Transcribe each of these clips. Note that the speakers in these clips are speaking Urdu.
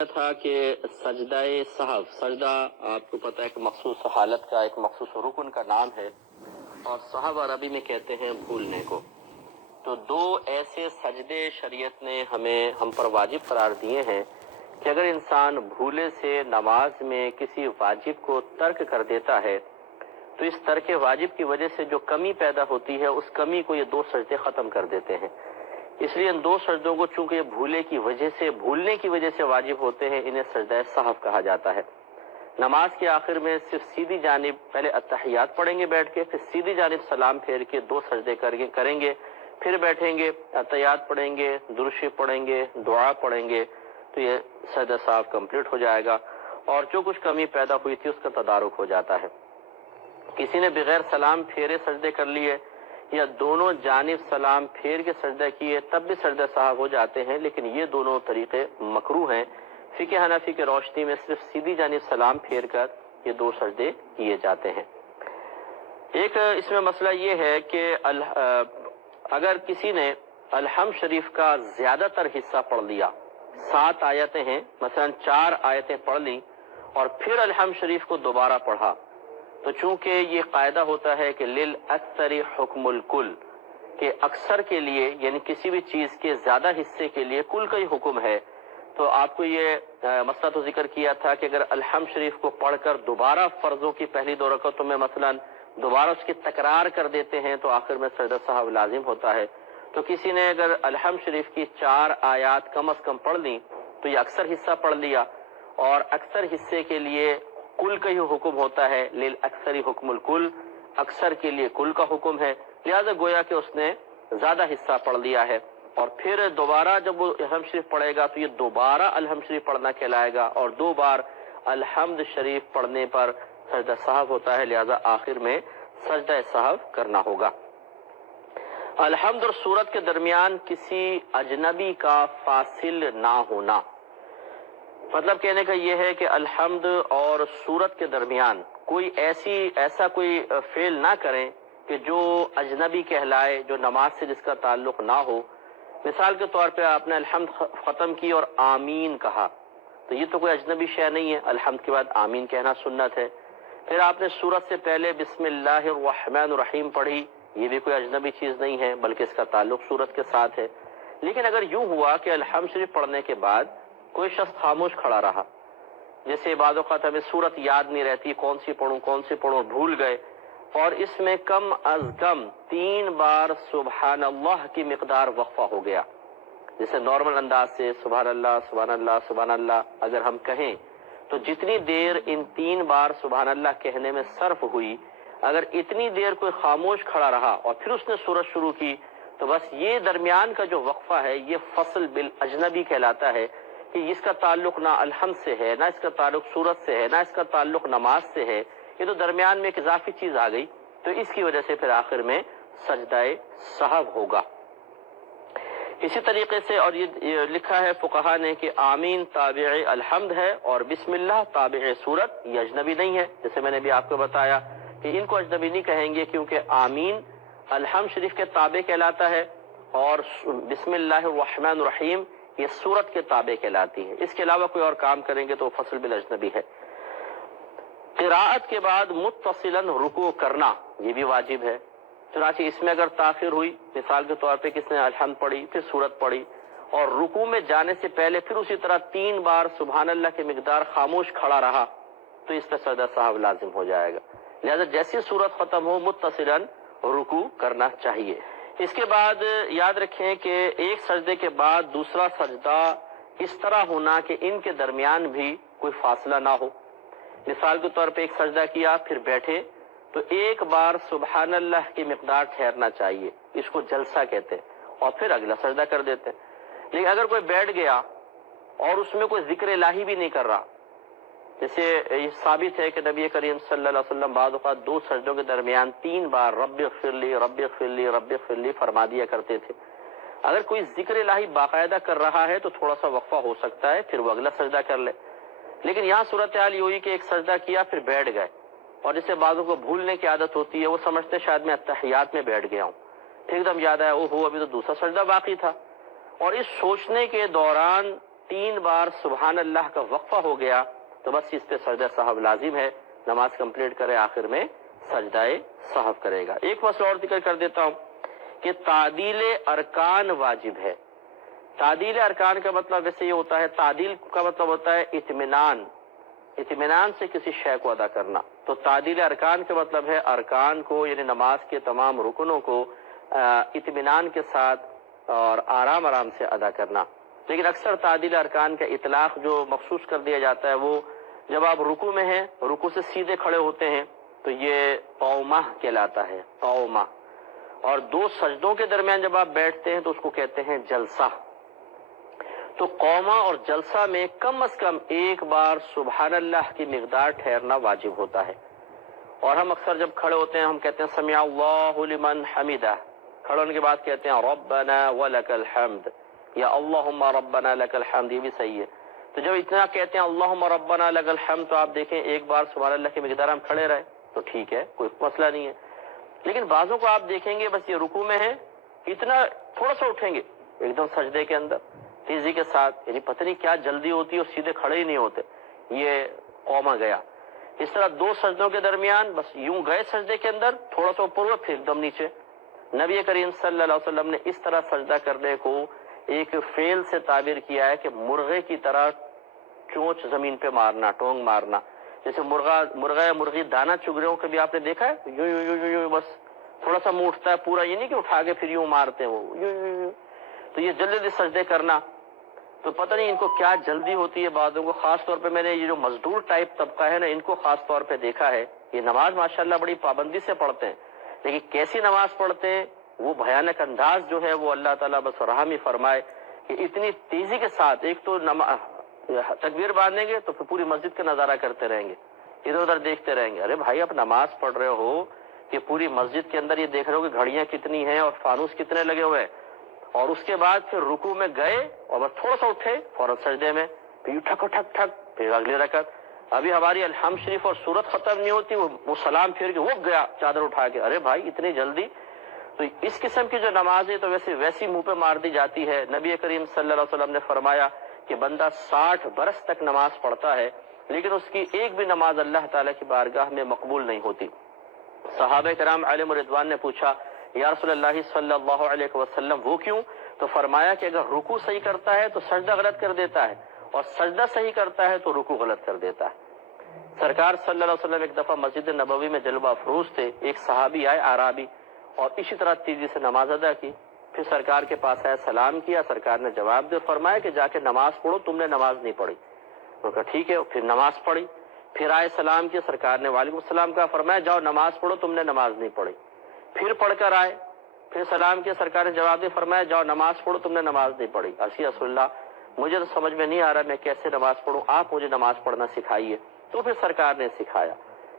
تھا کہ سجدہ سہو، سجدہ آپ کو پتہ ہے کہ مخصوص حالت کا ایک مخصوص رکن کا نام ہے، اور سہو عربی میں کہتے ہیں بھولنے کو۔ تو دو ایسے سجدے شریعت نے ہم پر واجب قرار دیے ہیں کہ اگر انسان بھولے سے نماز میں کسی واجب کو ترک کر دیتا ہے تو اس ترک واجب کی وجہ سے جو کمی پیدا ہوتی ہے اس کمی کو یہ دو سجدے ختم کر دیتے ہیں۔ اس لیے ان دو سجدوں کو چونکہ یہ بھولنے کی وجہ سے واجب ہوتے ہیں، انہیں سجدہ سہو کہا جاتا ہے۔ نماز کے آخر میں صرف سیدھی جانب پہلے اتحیات پڑھیں گے بیٹھ کے، پھر سیدھی جانب سلام پھیر کے دو سجدے کریں گے، پھر بیٹھیں گے، اتحیات پڑھیں گے، درود شریف پڑھیں گے، دعا پڑھیں گے، تو یہ سجدہ سہو کمپلیٹ ہو جائے گا اور جو کچھ کمی پیدا ہوئی تھی اس کا تدارک ہو جاتا ہے۔ کسی نے بغیر سلام پھیرے سجدے کر لیے یا دونوں جانب سلام پھیر کے سجدہ کیے تب بھی سجدہ سہو ہو جاتے ہیں، لیکن یہ دونوں طریقے مکروہ ہیں۔ فقہ حنفی کے روشنی میں صرف سیدھی جانب سلام پھیر کر یہ دو سجدے کیے جاتے ہیں۔ ایک اس میں مسئلہ یہ ہے کہ اگر کسی نے الحمد شریف کا زیادہ تر حصہ پڑھ لیا، 7 آیتیں ہیں، مثلا 4 آیتیں پڑھ لی اور پھر الحمد شریف کو دوبارہ پڑھا، تو چونکہ یہ قاعدہ ہوتا ہے کہ للأکثر حکم الکل، کہ اکثر کے لیے یعنی کسی بھی چیز کے زیادہ حصے کے لیے کل کا ہی حکم ہے، تو آپ کو یہ مسئلہ تو ذکر کیا تھا کہ اگر الحمد شریف کو پڑھ کر دوبارہ فرضوں کی پہلی 2 رکعتوں میں مثلا دوبارہ اس کی تکرار کر دیتے ہیں تو آخر میں سجدہ سہو لازم ہوتا ہے۔ تو کسی نے اگر الحمد شریف کی 4 آیات کم از کم پڑھ لی تو یہ اکثر حصہ پڑھ لیا، اور اکثر حصے کے لیے کل کا ہی حکم ہوتا ہے، للاکثر حکم الکل، اکثر کے لیے کل کا حکم ہے، لہذا گویا کہ اس نے زیادہ حصہ پڑھ لیا ہے، اور پھر دوبارہ جب وہ الحمد شریف پڑھے گا تو یہ دوبارہ الحمد شریف پڑھنا کہلائے گا، اور 2 بار الحمد شریف پڑھنے پر سجدہ سہو ہوتا ہے، لہذا آخر میں سجدہ سہو کرنا ہوگا۔ الحمد اور سورت کے درمیان کسی اجنبی کا فاصل نہ ہونا، مطلب کہنے کا یہ ہے کہ الحمد اور سورت کے درمیان کوئی ایسا کوئی فعل نہ کریں کہ جو اجنبی کہلائے، جو نماز سے جس کا تعلق نہ ہو۔ مثال کے طور پہ آپ نے الحمد ختم کی اور آمین کہا، تو یہ تو کوئی اجنبی شے نہیں ہے، الحمد کے بعد آمین کہنا سنت ہے۔ پھر آپ نے سورت سے پہلے بسم اللہ الرحمن الرحیم پڑھی، یہ بھی کوئی اجنبی چیز نہیں ہے بلکہ اس کا تعلق سورت کے ساتھ ہے۔ لیکن اگر یوں ہوا کہ الحمد شریف پڑھنے کے بعد کوئی شخص خاموش کھڑا رہا، جیسے بعض اوقات ہمیں سورت یاد نہیں رہتی، کون سی پڑھوں بھول گئے، اور اس میں کم از کم 3 بار سبحان اللہ کی مقدار وقفہ ہو گیا، جیسے نارمل انداز سے سبحان اللہ سبحان اللہ سبحان اللہ اگر ہم کہیں تو جتنی دیر ان 3 بار سبحان اللہ کہنے میں صرف ہوئی، اگر اتنی دیر کوئی خاموش کھڑا رہا اور پھر اس نے سورت شروع کی تو بس یہ درمیان کا جو وقفہ ہے یہ فصل بالاجنبی کہلاتا ہے، کہ اس کا تعلق نہ الحمد سے ہے، نہ اس کا تعلق سورت سے ہے، نہ اس کا تعلق نماز سے ہے، یہ تو درمیان میں ایک اضافی چیز آ گئی، تو اس کی وجہ سے پھر آخر میں سجدہ سہو ہوگا۔ اسی طریقے سے اور یہ لکھا ہے فقہا نے کہ آمین تابع الحمد ہے اور بسم اللہ تابع سورت، یہ اجنبی نہیں ہے، جیسے میں نے بھی آپ کو بتایا کہ ان کو اجنبی نہیں کہیں گے کیونکہ آمین الحمد شریف کے تابع کہلاتا ہے اور بسم اللہ الرحمن الرحیم یہ سورت کے تابع کہلاتی ہے، اس کے علاوہ کوئی اور کام کریں گے تو فصل بالاجنبی ہے۔ قراءت کے بعد متصلاً رکوع کرنا یہ بھی واجب ہے، چنانچہ اس میں اگر تاخیر ہوئی، مثال کے طور پہ کس نے الحمد پڑھی پھر سورت پڑھی اور رکوع میں جانے سے پہلے پھر اسی طرح 3 بار سبحان اللہ کی مقدار خاموش کھڑا رہا تو اس پہ سجدہ سہو لازم ہو جائے گا، لہذا جیسی سورت ختم ہو متصلاً رکوع کرنا چاہیے۔ اس کے بعد یاد رکھیں کہ ایک سجدے کے بعد دوسرا سجدہ اس طرح ہونا کہ ان کے درمیان بھی کوئی فاصلہ نہ ہو۔ مثال کے طور پہ ایک سجدہ کیا پھر بیٹھے تو 1 بار سبحان اللہ کی مقدار ٹھہرنا چاہیے، اس کو جلسہ کہتے ہیں، اور پھر اگلا سجدہ کر دیتے ہیں۔ لیکن اگر کوئی بیٹھ گیا اور اس میں کوئی ذکر الہی بھی نہیں کر رہا، جیسے یہ ثابت ہے کہ نبی کریم صلی اللہ علیہ وسلم بعض اوقات 2 سجدوں کے درمیان 3 بار رب اغفر لی رب اغفر لی رب اغفر لی فرما دیا کرتے تھے۔ اگر کوئی ذکر الہی باقاعدہ کر رہا ہے تو تھوڑا سا وقفہ ہو سکتا ہے، پھر وہ اگلا سجدہ کر لے، لیکن یہاں صورتحال یہ ہوئی کہ ایک سجدہ کیا پھر بیٹھ گئے، اور جسے بعضوں کو بھولنے کی عادت ہوتی ہے، وہ سمجھتے شاید میں اتحیات میں بیٹھ گیا ہوں، پھر ایک دم یاد آیا اوہو ابھی تو دوسرا سجدہ باقی تھا، اور اس سوچنے کے دوران 3 بار سبحان اللہ کا وقفہ ہو گیا تو بس اس پہ سجدہ سہو لازم ہے، نماز کمپلیٹ کرے آخر میں سجدہ سہو کرے گا۔ ایک مسئلہ اور ذکر کر دیتا ہوں کہ تعدیل ارکان واجب ہے۔ تعدیل ارکان کا مطلب ویسے یہ ہوتا ہے، تعدیل کا مطلب ہوتا ہے اطمینان سے کسی شے کو ادا کرنا، تو تعدیل ارکان کا مطلب ہے ارکان کو یعنی نماز کے تمام رکنوں کو اطمینان کے ساتھ اور آرام سے ادا کرنا۔ لیکن اکثر تعدیل ارکان کا اطلاق جو مخصوص کر دیا جاتا ہے وہ جب آپ رکوع میں ہیں، رکوع سے سیدھے کھڑے ہوتے ہیں تو یہ قومہ کہلاتا ہے، قومہ، اور 2 سجدوں کے درمیان جب آپ بیٹھتے ہیں تو اس کو کہتے ہیں جلسہ۔ تو قومہ اور جلسہ میں کم از کم 1 بار سبحان اللہ کی مقدار ٹھہرنا واجب ہوتا ہے، اور ہم اکثر جب کھڑے ہوتے ہیں ہم کہتے ہیں سمع اللہ لمن حمدہ، کھڑے ہونے کے بعد کہتے ہیں ربنا ولک الحمد یا اللہم ربنا لک الحمد، یہ بھی صحیح ہے۔ تو جب اتنا کہتے ہیں اللہم ربنا لک الحمد تو آپ دیکھیں 1 بار سبحان اللہ کی مقدار ہم کھڑے رہے تو ٹھیک ہے، کوئی مسئلہ نہیں ہے۔ لیکن بعضوں کو آپ دیکھیں گے بس یہ رکوع میں ہے، اتنا تھوڑا سا اٹھیں گے ایک دم سجدے کے اندر تیزی کے ساتھ، یعنی پتہ نہیں کیا جلدی ہوتی ہے اور سیدھے کھڑے ہی نہیں ہوتے، یہ قومہ گیا۔ اس طرح 2 سجدوں کے درمیان بس یوں گئے سجدے کے اندر، تھوڑا سا اوپر ہوا پھر ایک دم نیچے۔ نبی کریم صلی اللہ علیہ وسلم نے اس طرح سجدہ کرنے کو ایک فعل سے تعبیر کیا ہے کہ مرغے کی طرح چونچ زمین پہ مارنا، ٹونگ مارنا، جیسے مرغا یا مرغی دانا چگ رہے ہو، کبھی آپ نے دیکھا ہے یوں یوں یوں یوں بس تھوڑا سا منہ اٹھتا ہے، پورا یہ نہیں کہ اٹھا کے پھر یوں مارتے ہیں وہ یوں یوں یوں۔ تو یہ جلدی سجدے کرنا، تو پتہ نہیں ان کو کیا جلدی ہوتی ہے بعضوں کو، خاص طور پہ میں نے یہ جو مزدور ٹائپ طبقہ ہے نا ان کو خاص طور پہ دیکھا ہے، یہ نماز ماشاءاللہ بڑی پابندی سے پڑھتے ہیں لیکن کیسی نماز پڑھتے ہیں وہ بھیانک انداز جو ہے وہ اللہ تعالیٰ بس رحم ہی فرمائے کہ اتنی تیزی کے ساتھ ایک تو تکبیر باندھیں گے تو پھر پوری مسجد کا نظارہ کرتے رہیں گے، ادھر ادھر دیکھتے رہیں گے۔ ارے بھائی آپ نماز پڑھ رہے ہو کہ پوری مسجد کے اندر یہ دیکھ رہے ہو کہ گھڑیاں کتنی ہیں اور فانوس کتنے لگے ہوئے ہیں، اور اس کے بعد پھر رکوع میں گئے اور بس تھوڑا سا اٹھے فوراً سجدے میں، پھر ٹھک ٹھک ٹھک پھر اگلی رکعت۔ ابھی ہماری الحمد شریف اور سورت ختم نہیں ہوتی وہ سلام پھر کے وہ گیا چادر اٹھا کے، ارے بھائی اتنی جلدی۔ تو اس قسم کی جو نماز ہے تو ویسی منہ پہ مار دی جاتی ہے۔ نبی کریم صلی اللہ علیہ وسلم نے فرمایا کہ بندہ 60 برس تک نماز پڑھتا ہے لیکن اس کی ایک بھی نماز اللہ تعالیٰ کی بارگاہ میں مقبول نہیں ہوتی۔ صحابہ کرام علیہم رضوان نے پوچھا یا رسول اللہ صلی اللہ علیہ وسلم وہ کیوں؟ تو فرمایا کہ اگر رکوع صحیح کرتا ہے تو سجدہ غلط کر دیتا ہے، اور سجدہ صحیح کرتا ہے تو رکوع غلط کر دیتا ہے۔ سرکار صلی اللہ علیہ وسلم ایک دفعہ مسجد نبوی میں جلوہ افروز تھے، ایک صحابی آئے اعرابی اور اسی طرح تیزی سے نماز ادا کی، پھر سرکار کے پاس آیا سلام کیا، سرکار نے جواب دیا، فرمایا کہ جا کے نماز پڑھو، تم نے نماز نہیں پڑھی۔ تو کہا ٹھیک ہے، پھر نماز پڑھی، پھر آئے سلام کیا، سرکار نے وعلیکم السلام کہا، فرمایا جاؤ نماز پڑھو، تم نے نماز نہیں پڑھی۔ پھر پڑھ کر آئے، پھر سلام کیا، سرکار نے جواب دیا، فرمایا جاؤ نماز پڑھو، تم نے نماز نہیں پڑھی۔ اسی رسول اللہ مجھے تو سمجھ میں نہیں آ رہا میں کیسے نماز پڑھوں، آپ مجھے نماز پڑھنا سکھائیے۔ تو پھر سرکار نے سکھایا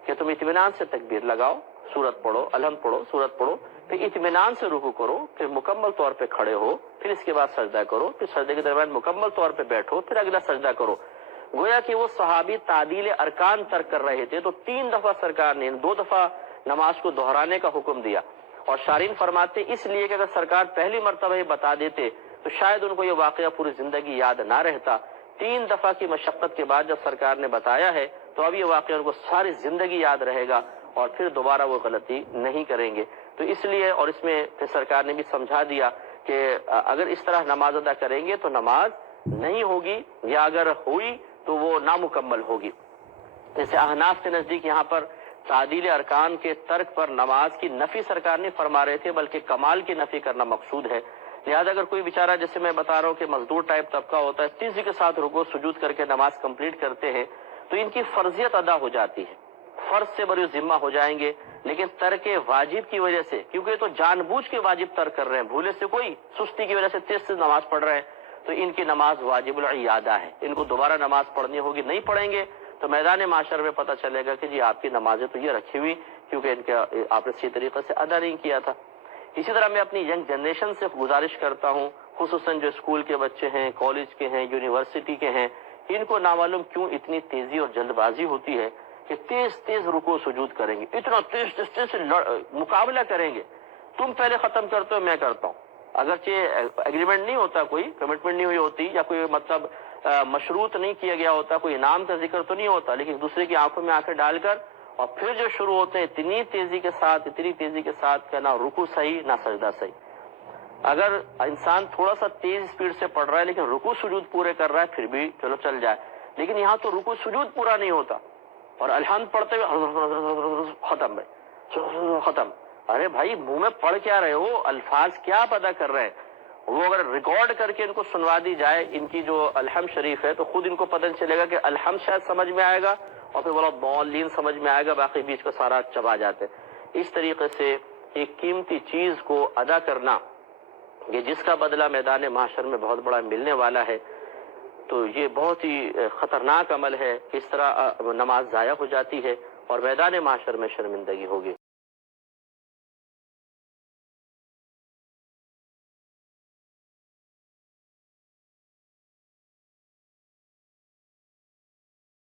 کہ تم اطمینان سے تکبیر لگاؤ، سورت پڑھو، الحمد پڑھو، سورت پڑھو، پھر اطمینان سے رکوع کرو، پھر مکمل طور پہ کھڑے ہو، پھر اس کے بعد سجدہ کرو، پھر سجدے کے درمیان مکمل طور پہ بیٹھو، پھر اگلا سجدہ کرو۔ گویا کہ وہ صحابی تعدیل ارکان ترک کر رہے تھے تو 3 دفعہ سرکار نے 2 دفعہ نماز کو دہرانے کا حکم دیا، اور شارحین فرماتے اس لیے کہ اگر سرکار پہلی مرتبہ یہ بتا دیتے تو شاید ان کو یہ واقعہ پوری زندگی یاد نہ رہتا۔ 3 دفعہ کی مشقت کے بعد جب سرکار نے بتایا ہے تو اب یہ واقعہ ان کو ساری زندگی یاد رہے گا اور پھر دوبارہ وہ غلطی نہیں کریں گے۔ تو اس لیے اور اس میں پھر سرکار نے بھی سمجھا دیا کہ اگر اس طرح نماز ادا کریں گے تو نماز نہیں ہوگی، یا اگر ہوئی تو وہ نامکمل ہوگی۔ جیسے احناف کے نزدیک یہاں پر تعدیل ارکان کے ترک پر نماز کی نفی سرکار نہیں فرما رہے تھے بلکہ کمال کی نفی کرنا مقصود ہے۔ لہذا اگر کوئی بیچارہ جیسے میں بتا رہا ہوں کہ مزدور ٹائپ طبقہ ہوتا ہے، تیزی کے ساتھ رکوع سجود کر کے نماز کمپلیٹ کرتے ہیں تو ان کی فرضیت ادا ہو جاتی ہے، فرض سے بری ذمہ ہو جائیں گے، لیکن ترک واجب کی وجہ سے، کیونکہ تو جان بوجھ کے واجب ترک کر رہے ہیں، بھولے سے کوئی سستی کی وجہ سے تیز نماز پڑھ رہے ہیں تو ان کی نماز واجب العیادہ ہے، ان کو دوبارہ نماز پڑھنی ہوگی، نہیں پڑھیں گے تو میدان معاشر میں پتہ چلے گا کہ جی آپ کی نمازیں تو یہ رکھی ہوئی کیونکہ ان کے آپ نے صحیح طریقے سے ادا نہیں کیا تھا۔ اسی طرح میں اپنی ینگ جنریشن سے گزارش کرتا ہوں، خصوصاً جو اسکول کے بچے ہیں، کالج کے ہیں، یونیورسٹی کے ہیں، ان کو نامعلوم کیوں اتنی تیزی اور جلد بازی ہوتی ہے کہ تیز تیز رکوع سجود کریں گے، اتنا تیز مقابلہ کریں گے، تم پہلے ختم کرتے ہو میں کرتا ہوں، اگرچہ ایگریمنٹ نہیں ہوتا، کوئی کمٹمنٹ نہیں ہوئی ہوتی یا کوئی مطلب مشروط نہیں کیا گیا ہوتا، کوئی انعام کا ذکر تو نہیں ہوتا، لیکن ایک دوسرے کی آنکھوں میں آنکھیں ڈال کر اور پھر جو شروع ہوتے ہیں اتنی تیزی کے ساتھ کہ نہ رکوع صحیح نہ سجدہ صحیح۔ اگر انسان تھوڑا سا تیز سپیڈ سے پڑھ رہا ہے لیکن رکوع سجود پورے کر رہا ہے پھر بھی چلو چل جائے، لیکن یہاں تو رکوع سجود پورا نہیں ہوتا اور الحمد پڑھتے ہوئے ختم۔ ارے بھائی منہ میں پڑھ کیا رہے ہو، الفاظ کیا آپ ادا کر رہے ہیں؟ وہ اگر ریکارڈ کر کے ان کو سنوا دی جائے ان کی جو الحمد شریف ہے تو خود ان کو پتہ چلے گا کہ الحمد شاید سمجھ میں آئے گا اور پھر بولا ضالین سمجھ میں آئے گا، باقی بیچ کا سارا چبا جاتے۔ اس طریقے سے ایک قیمتی چیز کو ادا کرنا یہ جس کا بدلہ میدان محشر میں بہت بڑا ملنے والا ہے، تو یہ بہت ہی خطرناک عمل ہے۔ اس طرح نماز ضائع ہو جاتی ہے اور میدان محشر میں شرمندگی ہوگی۔